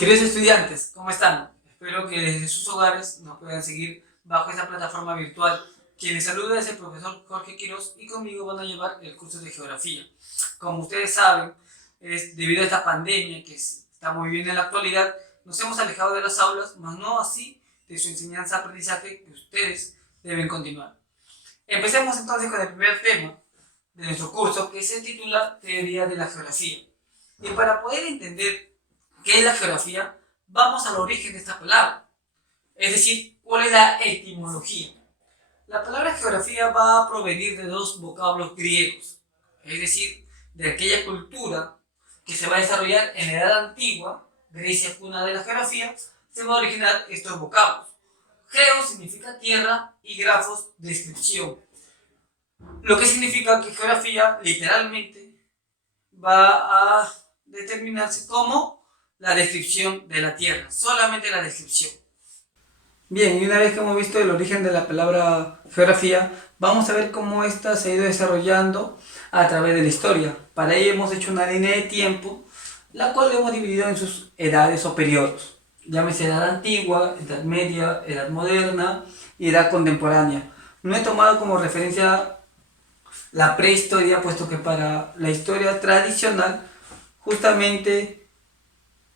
Queridos estudiantes, ¿cómo están? Espero que desde sus hogares nos puedan seguir bajo esta plataforma virtual. Quien les saluda es el profesor Jorge Quiroz y conmigo van a llevar el curso de Geografía. Como ustedes saben, debido a esta pandemia que está muy bien en la actualidad, nos hemos alejado de las aulas, mas no así de su enseñanza-aprendizaje que ustedes deben continuar. Empecemos entonces con el primer tema de nuestro curso, que se titula Teoría de la Geografía. Y para poder entender qué es la geografía, vamos al origen de esta palabra, es decir, cuál es la etimología. La palabra geografía va a provenir de dos vocablos griegos, es decir, de aquella cultura que se va a desarrollar en la Edad Antigua, Grecia cuna de la geografía, se va a originar estos vocablos. Geo significa tierra y grafos, descripción. Lo que significa que geografía literalmente va a determinarse como la descripción de la tierra, solamente la descripción. Bien, y una vez que hemos visto el origen de la palabra geografía, vamos a ver cómo ésta se ha ido desarrollando a través de la historia. Para ello hemos hecho una línea de tiempo, la cual hemos dividido en sus edades o periodos. Llámese edad antigua, edad media, edad moderna y edad contemporánea. No he tomado como referencia la prehistoria, puesto que para la historia tradicional, justamente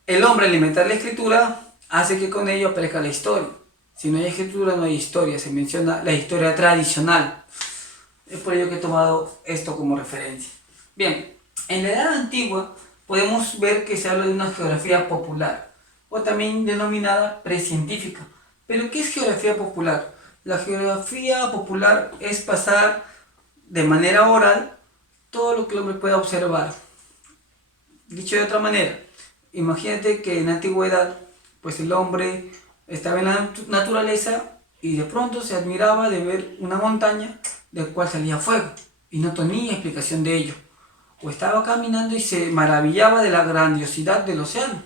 el hombre al inventar la escritura hace que con ello aparezca la historia. Si no hay escritura, no hay historia. Se menciona la historia tradicional. Es por ello que he tomado esto como referencia. Bien, en la Edad Antigua podemos ver que se habla de una geografía popular, o también denominada precientífica. ¿Pero qué es geografía popular? La geografía popular es pasar de manera oral todo lo que el hombre pueda observar. Dicho de otra manera, imagínate que en la antigüedad, pues el hombre estaba en la naturaleza y de pronto se admiraba de ver una montaña de la cual salía fuego y no tenía explicación de ello. O estaba caminando y se maravillaba de la grandiosidad del océano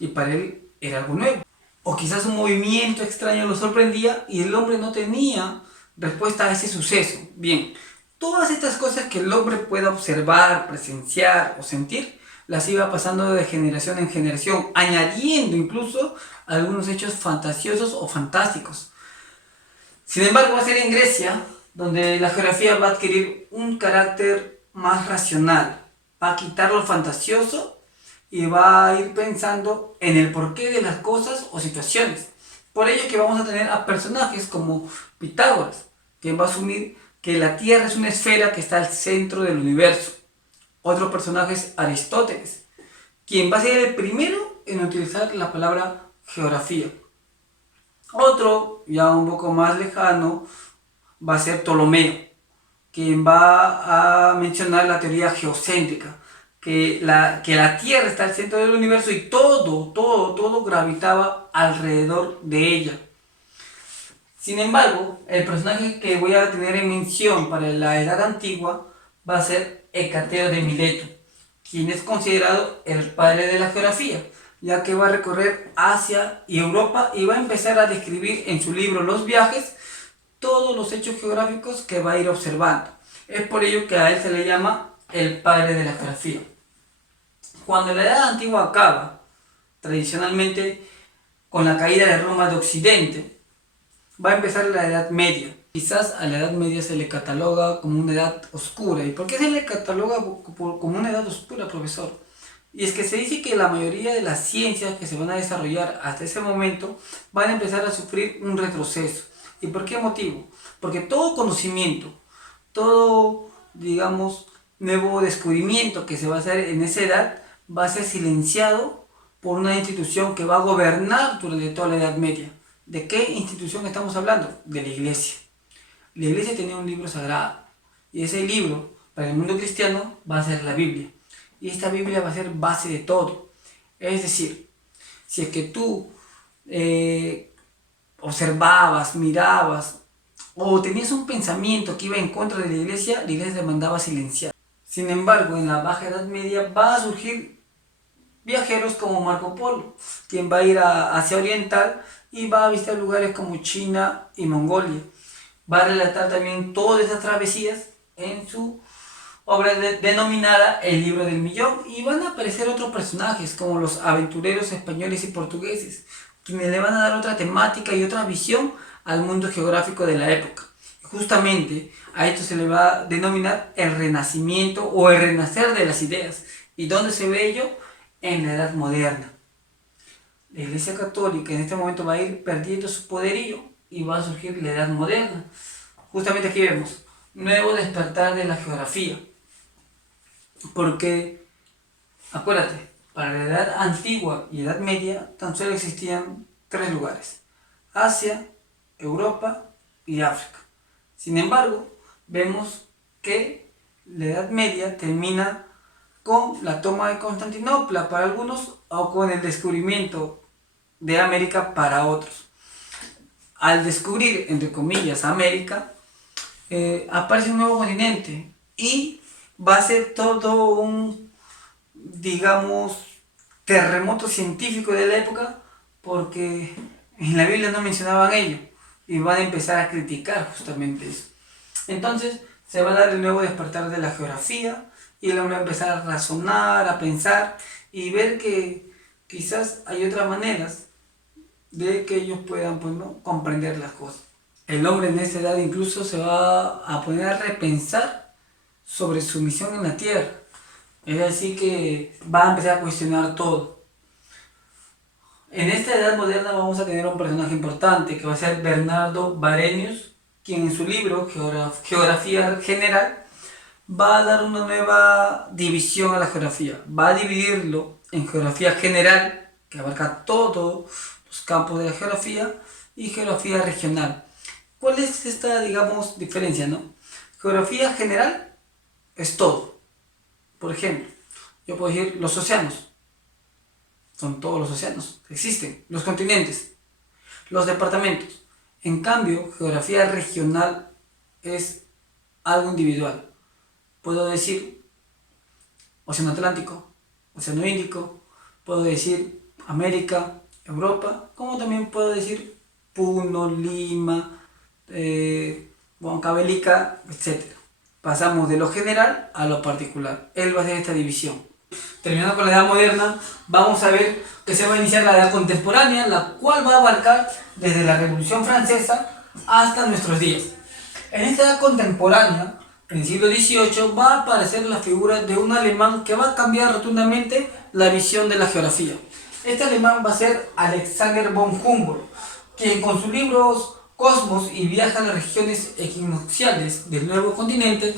y para él era algo nuevo. O quizás un movimiento extraño lo sorprendía y el hombre no tenía respuesta a ese suceso. Bien, todas estas cosas que el hombre pueda observar, presenciar o sentir, las iba pasando de generación en generación, añadiendo incluso algunos hechos fantasiosos o fantásticos. Sin embargo, va a ser en Grecia donde la geografía va a adquirir un carácter más racional, va a quitar lo fantasioso y va a ir pensando en el porqué de las cosas o situaciones. Por ello que vamos a tener a personajes como Pitágoras, quien va a asumir que la Tierra es una esfera que está al centro del universo. Otro personaje es Aristóteles, quien va a ser el primero en utilizar la palabra geografía. Otro, ya un poco más lejano, va a ser Ptolomeo, quien va a mencionar la teoría geocéntrica, que la Tierra está al centro del universo y todo gravitaba alrededor de ella. Sin embargo, el personaje que voy a tener en mención para la Edad Antigua va a ser Hecateo de Mileto, quien es considerado el padre de la geografía, ya que va a recorrer Asia y Europa y va a empezar a describir en su libro Los viajes todos los hechos geográficos que va a ir observando. Es por ello que a él se le llama el padre de la geografía. Cuando la Edad Antigua acaba, tradicionalmente con la caída de Roma de Occidente, va a empezar la Edad Media. Quizás a la Edad Media se le cataloga como una edad oscura. ¿Y por qué se le cataloga como una edad oscura, profesor? Y es que se dice que la mayoría de las ciencias que se van a desarrollar hasta ese momento van a empezar a sufrir un retroceso. ¿Y por qué motivo? Porque todo conocimiento, todo, digamos, nuevo descubrimiento que se va a hacer en esa edad va a ser silenciado por una institución que va a gobernar durante toda la Edad Media. ¿De qué institución estamos hablando? De la Iglesia. La Iglesia tenía un libro sagrado y ese libro para el mundo cristiano va a ser la Biblia. Y esta Biblia va a ser base de todo. Es decir, si es que tú observabas, mirabas o tenías un pensamiento que iba en contra de la iglesia te mandaba a silenciar. Sin embargo, en la Baja Edad Media va a surgir viajeros como Marco Polo, quien va a ir a Asia Oriental y va a visitar lugares como China y Mongolia. Va a relatar también todas esas travesías en su obra denominada El Libro del Millón, y van a aparecer otros personajes como los aventureros españoles y portugueses, quienes le van a dar otra temática y otra visión al mundo geográfico de la época. Justamente a esto se le va a denominar el renacimiento o el renacer de las ideas. ¿Y dónde se ve ello? En la Edad Moderna. La Iglesia Católica en este momento va a ir perdiendo su poderío y va a surgir la Edad Moderna. Justamente aquí vemos, nuevo despertar de la geografía. Porque, acuérdate, para la Edad Antigua y Edad Media tan solo existían 3 lugares: Asia, Europa y África. Sin embargo, vemos que la Edad Media termina con la toma de Constantinopla para algunos o con el descubrimiento de América para otros. Al descubrir, entre comillas, América, aparece un nuevo continente y va a ser todo un, digamos, terremoto científico de la época, porque en la Biblia no mencionaban ello y van a empezar a criticar justamente eso. Entonces se va a dar el nuevo despertar de la geografía y el hombre va a empezar a razonar, a pensar y ver que quizás hay otras maneras de que ellos puedan, pues, ¿no?, comprender las cosas. El hombre en esta edad incluso se va a poner a repensar sobre su misión en la tierra. Es decir, que va a empezar a cuestionar todo. En esta edad moderna vamos a tener un personaje importante que va a ser Bernardo Barenius, quien en su libro Geografía General va a dar una nueva división a la geografía. Va a dividirlo en geografía general, que abarca todos los campos de la geografía, y geografía regional. ¿Cuál es esta, digamos, diferencia, no? Geografía general es todo. Por ejemplo, yo puedo decir los océanos. Son todos los océanos que existen. Los continentes, los departamentos. En cambio, geografía regional es algo individual. Puedo decir Océano Atlántico, Océano Índico, puedo decir América, Europa, como también puedo decir Puno, Lima, Huancavelica, etc. Pasamos de lo general a lo particular. Él va a hacer esta división. Terminando con la Edad Moderna, vamos a ver que se va a iniciar la Edad Contemporánea, la cual va a abarcar desde la Revolución Francesa hasta nuestros días. En esta Edad Contemporánea, en el siglo XVIII, va a aparecer la figura de un alemán que va a cambiar rotundamente la visión de la geografía. Este alemán va a ser Alexander von Humboldt, quien con sus libros Cosmos y Viaje a las regiones equinocciales del nuevo continente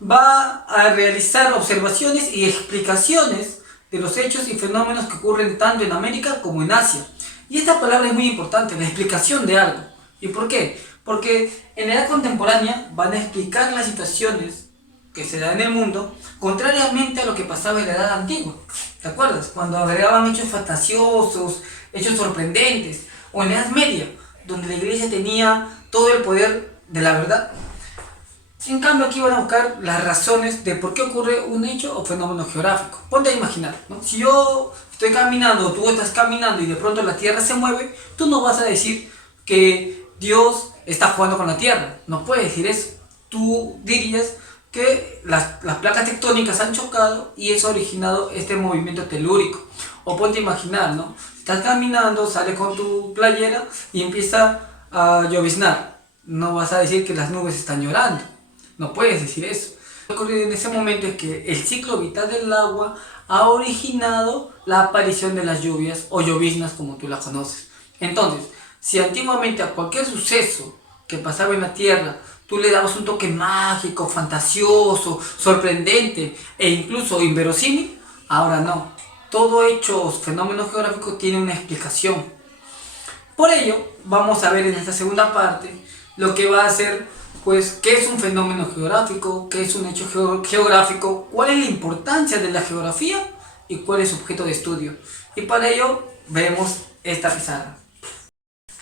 va a realizar observaciones y explicaciones de los hechos y fenómenos que ocurren tanto en América como en Asia. Y esta palabra es muy importante, la explicación de algo. ¿Y por qué? Porque en la edad contemporánea van a explicar las situaciones que se dan en el mundo contrariamente a lo que pasaba en la edad antigua. ¿Te acuerdas? Cuando agregaban hechos fantasiosos, hechos sorprendentes, o en la Edad Media, donde la iglesia tenía todo el poder de la verdad. En cambio, aquí van a buscar las razones de por qué ocurre un hecho o fenómeno geográfico. Ponte a imaginar, ¿no? Si yo estoy caminando, o tú estás caminando y de pronto la Tierra se mueve, tú no vas a decir que Dios está jugando con la Tierra. No puedes decir eso. Tú dirías que las placas tectónicas han chocado y eso ha originado este movimiento telúrico. O ponte a imaginar, ¿no? Estás caminando, sales con tu playera y empieza a lloviznar. No vas a decir que las nubes están llorando. No puedes decir eso. Lo que ocurre en ese momento es que el ciclo vital del agua ha originado la aparición de las lluvias o lloviznas como tú las conoces. Entonces, si antiguamente a cualquier suceso que pasaba en la Tierra tú le dabas un toque mágico, fantasioso, sorprendente e incluso inverosímil, ahora no. Todo hecho, fenómeno geográfico tiene una explicación. Por ello, vamos a ver en esta segunda parte lo que va a ser, pues, qué es un fenómeno geográfico, qué es un hecho geográfico, cuál es la importancia de la geografía y cuál es su objeto de estudio. Y para ello, vemos esta pizarra.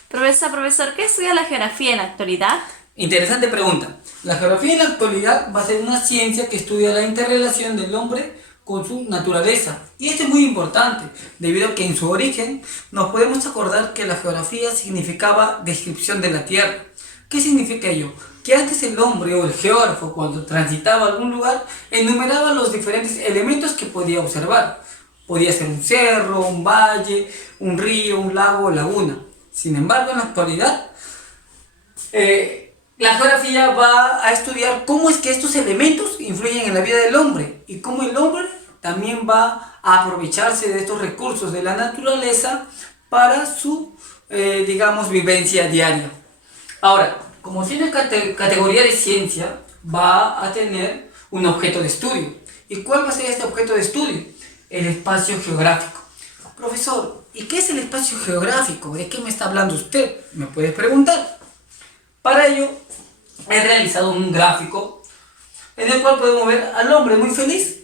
Profesor, ¿qué estudia la geografía en la actualidad? Interesante pregunta. La geografía en la actualidad va a ser una ciencia que estudia la interrelación del hombre con su naturaleza. Y esto es muy importante, debido a que en su origen nos podemos acordar que la geografía significaba descripción de la Tierra. ¿Qué significa ello? que antes el hombre o el geógrafo, cuando transitaba algún lugar, enumeraba los diferentes elementos que podía observar. Podía ser un cerro, un valle, un río, un lago o laguna. Sin embargo, en la actualidad, la geografía va a estudiar cómo es que estos elementos influyen en la vida del hombre y cómo el hombre también va a aprovecharse de estos recursos de la naturaleza para su, digamos, vivencia diaria. Ahora, como tiene categoría de ciencia, va a tener un objeto de estudio. ¿Y cuál va a ser este objeto de estudio? El espacio geográfico. Profesor, ¿y qué es el espacio geográfico? ¿De qué me está hablando usted? Me puedes preguntar. Para ello, he realizado un gráfico en el cual podemos ver al hombre muy feliz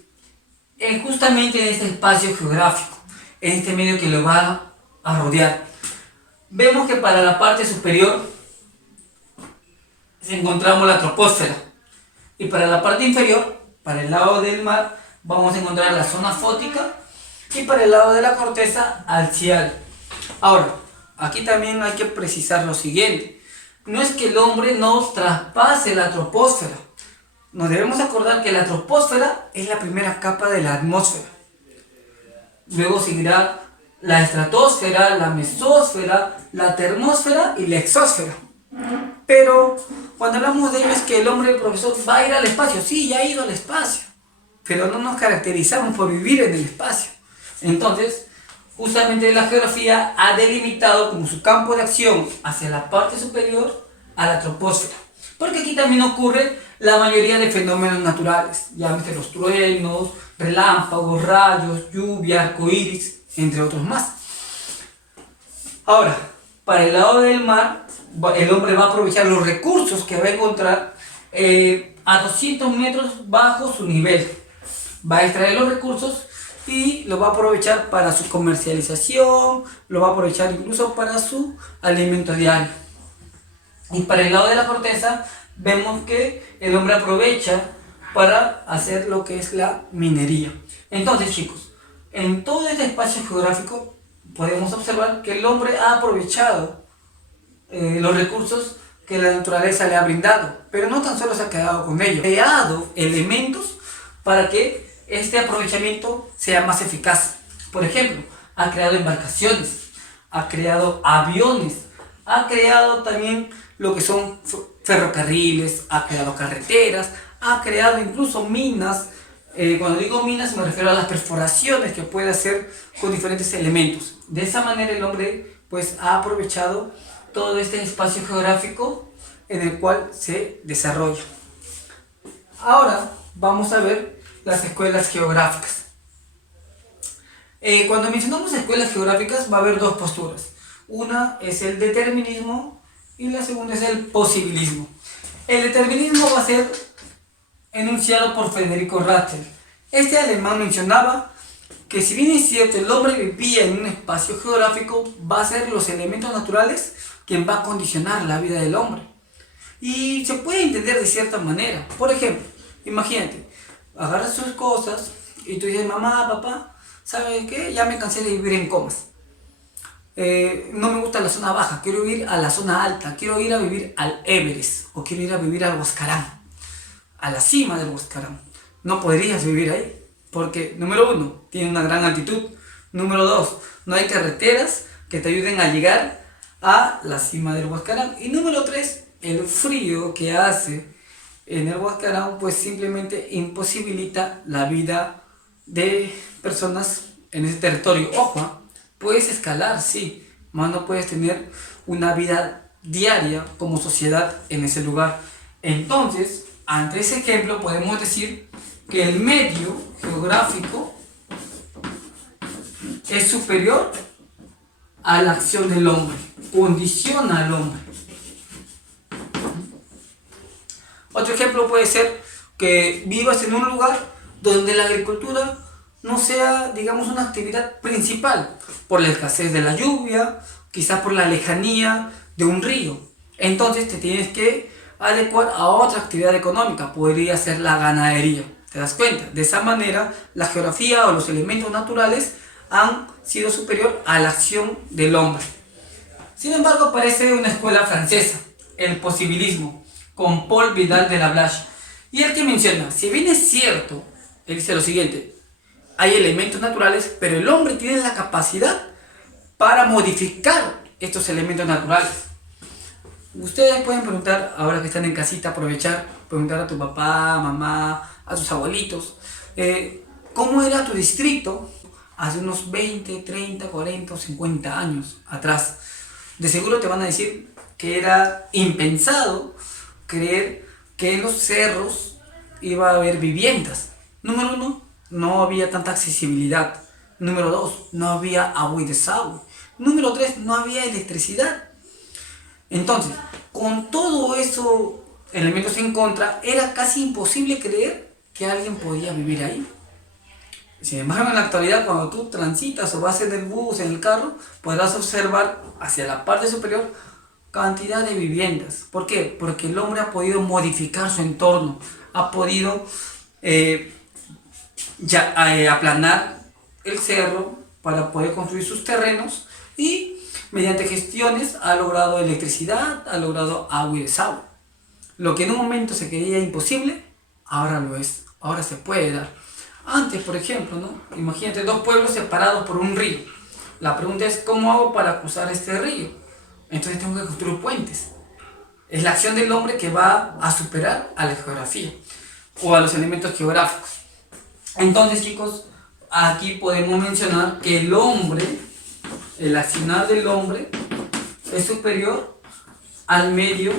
justamente en este espacio geográfico, en este medio que lo va a rodear. Vemos que para la parte superior encontramos la troposfera y para la parte inferior, para el lado del mar, vamos a encontrar la zona fótica y para el lado de la corteza axial. Ahora, aquí también hay que precisar lo siguiente. No es que el hombre no traspase la troposfera. Nos debemos acordar que la troposfera es la primera capa de la atmósfera. Luego seguirá la estratosfera, la mesósfera, la termósfera y la exósfera. Pero cuando hablamos de ello es que el hombre, el profesor, va a ir al espacio. Sí, ya ha ido al espacio. Pero no nos caracterizamos por vivir en el espacio. Entonces, justamente la geografía ha delimitado como su campo de acción hacia la parte superior a la troposfera. Porque aquí también ocurre la mayoría de fenómenos naturales. Llámese los truenos, relámpagos, rayos, lluvia, arcoíris, entre otros más. Ahora, para el lado del mar, el hombre va a aprovechar los recursos que va a encontrar a 200 metros bajo su nivel. Va a extraer los recursos y lo va a aprovechar para su comercialización, lo va a aprovechar incluso para su alimento diario. Y para el lado de la corteza vemos que el hombre aprovecha para hacer lo que es la minería. Entonces, chicos, en todo este espacio geográfico podemos observar que el hombre ha aprovechado los recursos que la naturaleza le ha brindado, pero no tan solo se ha quedado con ello, ha creado elementos para que este aprovechamiento sea más eficaz. Por ejemplo, ha creado embarcaciones, ha creado aviones, ha creado también lo que son ferrocarriles, ha creado carreteras, ha creado incluso minas. Cuando digo minas me refiero a las perforaciones que puede hacer con diferentes elementos. De esa manera el hombre pues ha aprovechado todo este espacio geográfico en el cual se desarrolla. Ahora vamos a ver las escuelas geográficas. Cuando mencionamos escuelas geográficas va a haber dos posturas. Una es el determinismo y la segunda es el posibilismo. El determinismo va a ser enunciado por Federico Ratzel. Este alemán mencionaba que si bien es cierto el hombre vivía en un espacio geográfico, va a ser los elementos naturales quien va a condicionar la vida del hombre. Y se puede entender de cierta manera. Por ejemplo, imagínate, agarras sus cosas y tú dices, mamá, papá, ¿sabes qué? Ya me cansé de vivir en Comas. No me gusta la zona baja, quiero ir a la zona alta, quiero ir a vivir al Everest o quiero ir a vivir al Huascarán, a la cima del Huascarán. No podrías vivir ahí porque, número uno, tiene una gran altitud. Número dos, no hay carreteras que te ayuden a llegar a la cima del Huascarán. Y número tres, el frío que hace en el Huascarán pues simplemente imposibilita la vida de personas en ese territorio. Ojo, puedes escalar, sí, mas no puedes tener una vida diaria como sociedad en ese lugar. Entonces, ante ese ejemplo podemos decir que el medio geográfico es superior a la acción del hombre, condiciona al hombre. Otro ejemplo puede ser que vivas en un lugar donde la agricultura no sea, digamos, una actividad principal, por la escasez de la lluvia, quizás por la lejanía de un río. Entonces te tienes que adecuar a otra actividad económica, podría ser la ganadería. ¿Te das cuenta? De esa manera, la geografía o los elementos naturales han sido superior a la acción del hombre. Sin embargo, aparece una escuela francesa, el posibilismo, con Paul Vidal de la Blache. Y el que menciona, si bien es cierto, él dice lo siguiente, hay elementos naturales, pero el hombre tiene la capacidad para modificar estos elementos naturales. Ustedes pueden preguntar, ahora que están en casita, aprovechar, preguntar a tu papá, mamá, a tus abuelitos, ¿cómo era tu distrito hace unos 20, 30, 40 o 50 años atrás? De seguro te van a decir que era impensado creer que en los cerros iba a haber viviendas. Número uno, no había tanta accesibilidad. Número dos, no había agua y desagüe. Número tres, no había electricidad. Entonces, con todo esos elementos en contra, era casi imposible creer que alguien podía vivir ahí. Sin embargo, en la actualidad, cuando tú transitas o vas en el bus, en el carro, podrás observar hacia la parte superior cantidad de viviendas. ¿Por qué? Porque el hombre ha podido modificar su entorno, ha podido aplanar el cerro para poder construir sus terrenos y mediante gestiones ha logrado electricidad, ha logrado agua y desagüe. Lo que en un momento se creía imposible, ahora lo es, ahora se puede dar. Antes, por ejemplo, ¿no? Imagínate dos pueblos separados por un río. La pregunta es, ¿cómo hago para cruzar este río? Entonces tengo que construir puentes. Es la acción del hombre que va a superar a la geografía o a los elementos geográficos. Entonces, chicos, aquí podemos mencionar que el hombre, el accionar del hombre, es superior al medio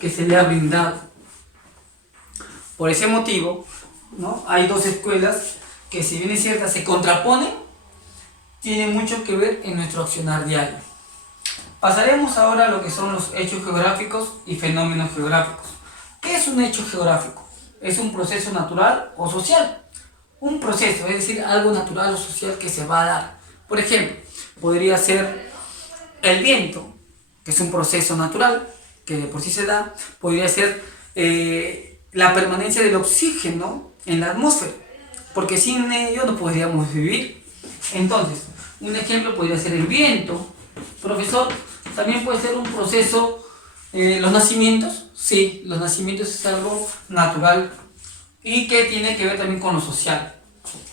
que se le ha brindado. Por ese motivo, ¿no? Hay dos escuelas que, si bien es cierta, se contraponen, tienen mucho que ver en nuestro accionar diario. Pasaremos ahora a lo que son los hechos geográficos y fenómenos geográficos. ¿Qué es un hecho geográfico? Es un proceso natural o social. Un proceso, es decir, algo natural o social que se va a dar. Por ejemplo, podría ser el viento, que es un proceso natural que de por sí se da. Podría ser la permanencia del oxígeno en la atmósfera, porque sin ello no podríamos vivir. Entonces, un ejemplo podría ser el viento. Profesor, también puede ser un proceso, los nacimientos. Sí, los nacimientos es algo natural y que tiene que ver también con lo social.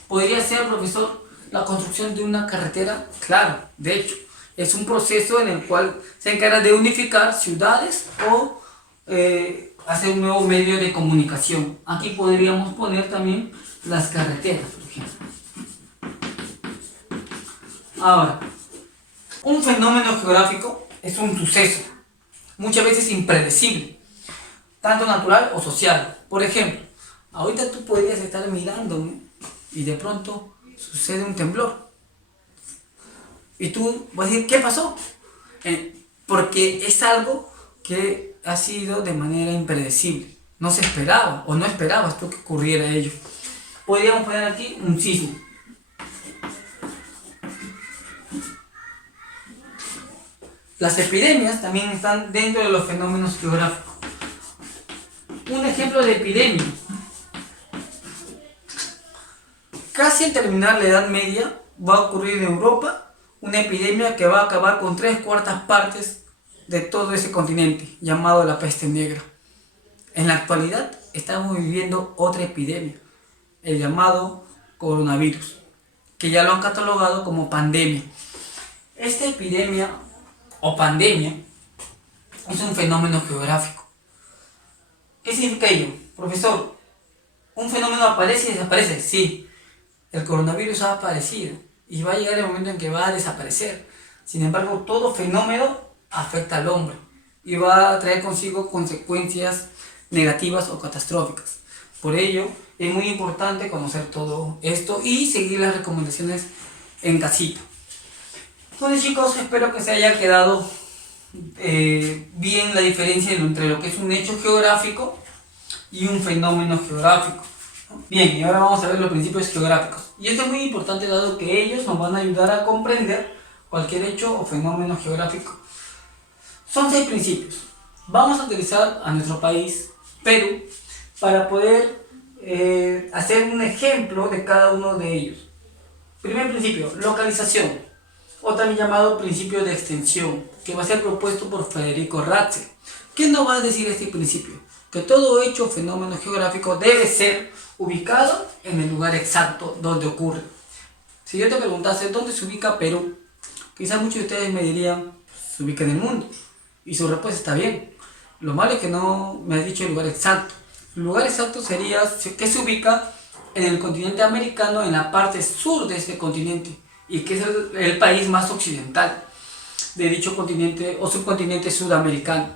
Podría ser, profesor, la construcción de una carretera. Claro, de hecho, es un proceso en el cual se encarga de unificar ciudades o hacer un nuevo medio de comunicación. Aquí podríamos poner también las carreteras, por ejemplo. Ahora, un fenómeno geográfico es un suceso, muchas veces impredecible, tanto natural o social. Por ejemplo, ahorita tú podrías estar mirándome y de pronto sucede un temblor. Y tú vas a decir, ¿qué pasó? Porque es algo que ha sido de manera impredecible. No se esperaba o no esperabas tú que ocurriera ello. Podríamos poner aquí un sismo. Las epidemias también están dentro de los fenómenos geográficos. Un ejemplo de epidemia. Casi al terminar la Edad Media va a ocurrir en Europa una epidemia que va a acabar con 3/4 partes de todo ese continente, llamado la peste negra. En la actualidad estamos viviendo otra epidemia, el llamado coronavirus, que ya lo han catalogado como pandemia. Esta epidemia o pandemia es un fenómeno geográfico. ¿Qué significa ello? Profesor, ¿un fenómeno aparece y desaparece? Sí, el coronavirus ha aparecido y va a llegar el momento en que va a desaparecer. Sin embargo, todo fenómeno afecta al hombre y va a traer consigo consecuencias negativas o catastróficas. Por ello, es muy importante conocer todo esto y seguir las recomendaciones en casita. Entonces, chicos, espero que se haya quedado bien la diferencia entre lo que es un hecho geográfico y un fenómeno geográfico. Bien, y ahora vamos a ver los principios geográficos. Y esto es muy importante dado que ellos nos van a ayudar a comprender cualquier hecho o fenómeno geográfico. Son 6 principios. Vamos a utilizar a nuestro país, Perú, para poder hacer un ejemplo de cada uno de ellos. Primer principio, localización, o también llamado principio de extensión, que va a ser propuesto por Federico Ratzel. ¿Qué nos va a decir este principio? Que todo hecho o fenómeno geográfico debe ser ubicado en el lugar exacto donde ocurre. Si yo te preguntase dónde se ubica Perú, quizás muchos de ustedes me dirían, se ubica en el mundo. Y su respuesta está bien. Lo malo es que no me has dicho el lugar exacto. El lugar exacto sería que se ubica en el continente americano, en la parte sur de este continente, y que es el país más occidental de dicho continente o subcontinente sudamericano.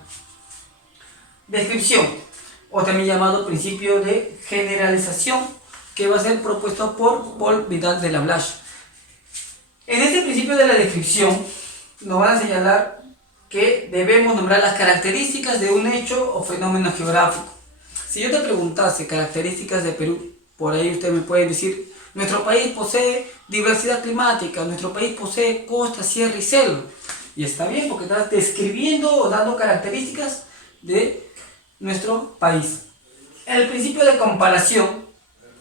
Descripción, o también llamado principio de generalización, que va a ser propuesto por Paul Vidal de la Blache. En este principio de la descripción nos van a señalar que debemos nombrar las características de un hecho o fenómeno geográfico. Si yo te preguntase características de Perú, por ahí usted me puede decir, nuestro país posee diversidad climática, nuestro país posee costa, sierra y selva. Y está bien porque estás describiendo o dando características de nuestro país. El principio de comparación,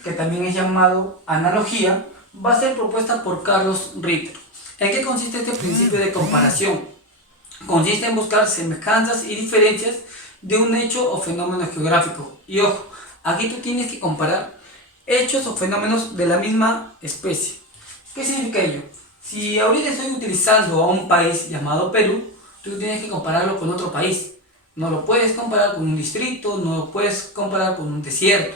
que también es llamado analogía, va a ser propuesta por Carlos Ritter. ¿En qué consiste este principio de comparación? Consiste en buscar semejanzas y diferencias de un hecho o fenómeno geográfico. Y ojo, aquí tú tienes que comparar hechos o fenómenos de la misma especie. ¿Qué significa ello? Si ahorita estoy utilizando a un país llamado Perú, tú tienes que compararlo con otro país. No lo puedes comparar con un distrito, no lo puedes comparar con un desierto.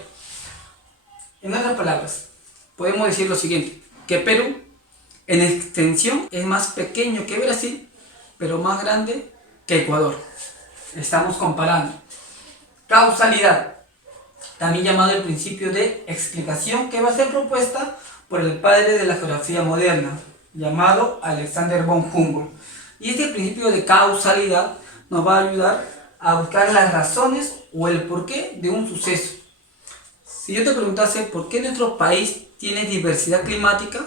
En otras palabras, podemos decir lo siguiente, que Perú en extensión es más pequeño que Brasil, pero más grande que Ecuador. Estamos comparando. Causalidad, también llamado el principio de explicación, que va a ser propuesta por el padre de la geografía moderna, llamado Alexander von Humboldt. Y este principio de causalidad nos va a ayudar a buscar las razones o el porqué de un suceso. Si yo te preguntase por qué nuestro país tiene diversidad climática,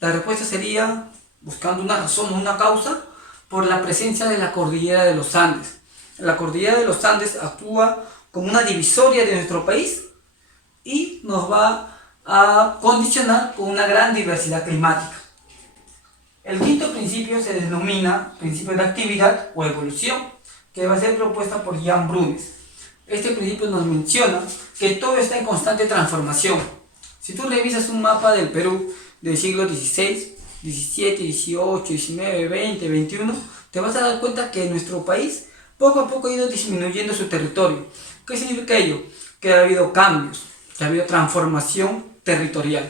la respuesta sería, buscando una razón o una causa, por la presencia de la cordillera de los Andes. La cordillera de los Andes actúa como una divisoria de nuestro país y nos va a condicionar con una gran diversidad climática. El quinto principio se denomina principio de actividad o evolución, que va a ser propuesta por Jan Brunes. Este principio nos menciona que todo está en constante transformación. Si tú revisas un mapa del Perú del siglo XVI, XVII, XVIII, XIX, XX, XXI, te vas a dar cuenta que nuestro país poco a poco ha ido disminuyendo su territorio. ¿Qué significa ello? Que ha habido cambios, que ha habido transformación territorial.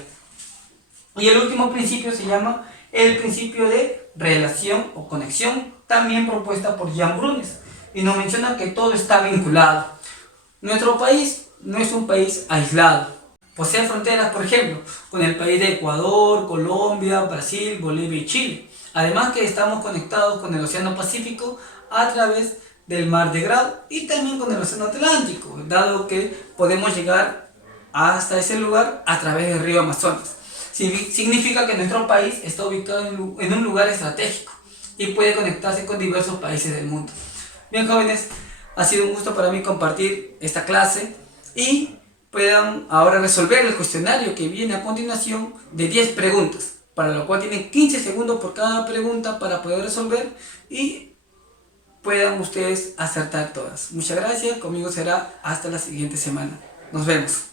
Y el último principio se llama el principio de relación o conexión, también propuesta por Jan Brunes, y nos menciona que todo está vinculado. Nuestro país no es un país aislado. Posee fronteras, por ejemplo, con el país de Ecuador, Colombia, Brasil, Bolivia y Chile. Además que estamos conectados con el Océano Pacífico a través del Mar de Grado y también con el Océano Atlántico, dado que podemos llegar hasta ese lugar a través del río Amazonas. Significa que nuestro país está ubicado en un lugar estratégico y puede conectarse con diversos países del mundo. Bien, jóvenes, ha sido un gusto para mí compartir esta clase y puedan ahora resolver el cuestionario que viene a continuación de 10 preguntas, para lo cual tienen 15 segundos por cada pregunta para poder resolver y puedan ustedes acertar todas. Muchas gracias, conmigo será hasta la siguiente semana. Nos vemos.